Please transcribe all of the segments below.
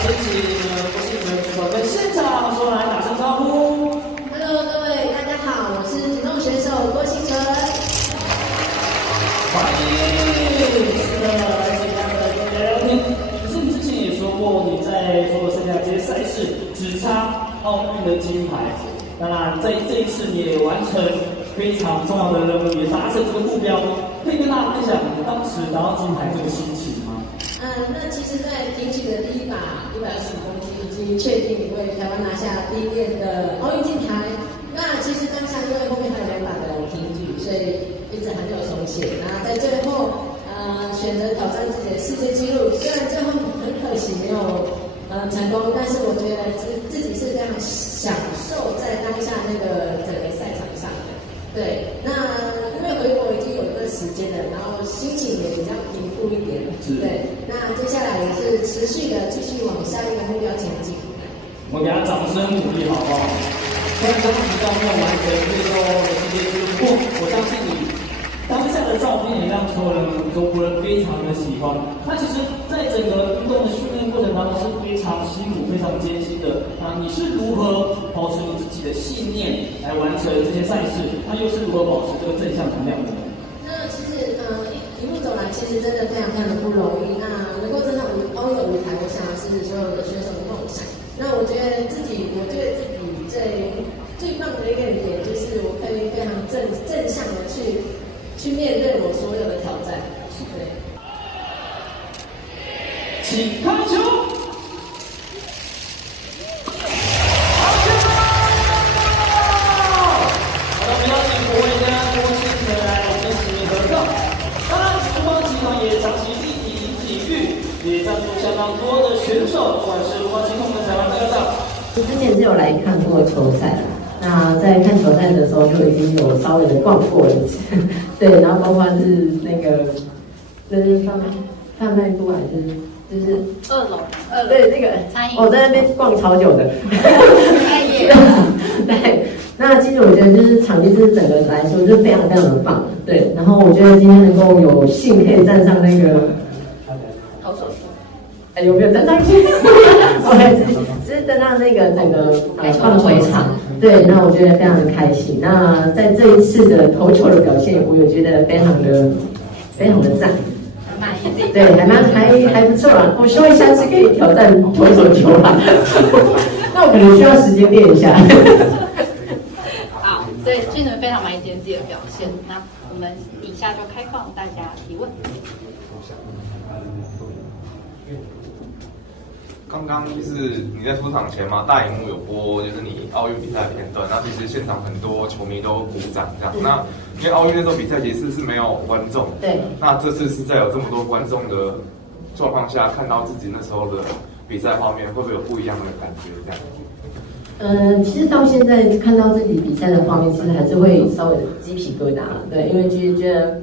先请郭信纯选手跟现场说来打声招呼。Hello， 各位大家好，我是举重选手郭信纯。欢迎，是的，来这样的跟大家聊天。可是你之前也说过，你在所有剩下这些赛事只差奥运的金牌。当然，在这一次你也完成非常重要的任务，也达成这个目标。可以跟大家分享你当时拿到金牌这个心情吗？那其实，在挺举的第一把125公斤已经确定为台湾拿下第一面的奥运金牌。那其实当下因为后面还有2把的挺举，所以一直还没有松懈。那在最后，选择挑战自己的世界纪录，虽然最后很可惜没有成功，但是我觉得自己是非常享受在当下那个整个赛场上的。对，那因为回国已经有一段时间了，然后心情也比较平复一点。对，那接下来也是持续的继续往下一个目标前进。我们给他掌声鼓励，好不好？虽然刚刚提到没有完成最后的世界纪录，不过我相信你当下的照片也让所有人中国人非常的喜欢。那其实，在整个运动的训练过程当中是非常辛苦、非常艰辛的。你是如何保持你自己的信念来完成这些赛事？又是如何保持这个正向能量的？那其实一路走来，其实真的非常非常的不容易。那能够站上奥运的舞台，我想是所有的选手的梦想。那我觉得自己最棒的一个点就是我可以非常正向的去面对我所有的挑战。对，请开球。也赞助相当多的选手，不管是国际通的台湾队长。之前是有来看过球赛啦，那在看球赛的时候就已经有稍微的逛过一次，对，然后包括是那是贩卖部还是就是2楼，对那个我在那边逛超久的，对，那其实我觉得就是场地就是整个来说就是非常非常的棒，对，然后我觉得今天能够有幸可以站上那个。有没有站上去？OK， 只是站上那个整个放回场，对，那我觉得非常的开心。那在这一次的投球的表现，我也觉得非常的赞，对，还不错啦。我希望下次可以挑战投手球啦，那我可能需要时间练一下。好，对，俊伦非常满意今天自己的表现。那我们以下就开放大家提问。刚刚就是你在出场前嘛，大荧幕有播就是你奥运比赛的片段，那其实现场很多球迷都鼓掌这样。那因为奥运那时候比赛其实是没有观众，对。那这次是在有这么多观众的状况下，看到自己那时候的比赛画面，会不会有不一样的感觉这样？其实到现在看到自己比赛的画面，其实还是会稍微的鸡皮疙瘩，对，因为其实觉得。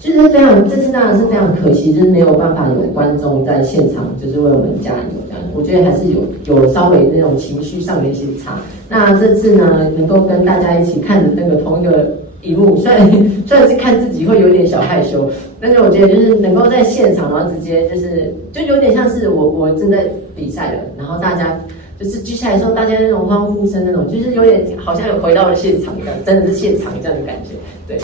就是非常，这次当然是非常可惜，就是没有办法有观众在现场，就是为我们加油这样。我觉得还是有稍微那种情绪上的一些差。那这次呢，能够跟大家一起看着那个同一个荧幕，虽然是看自己会有点小害羞，但是我觉得就是能够在现场，然后直接就有点像是我正在比赛了，然后大家。就是举起来的时候，大家那种欢呼声那种，就是有点好像有回到了现场一样，真的是现场这样的感觉，对。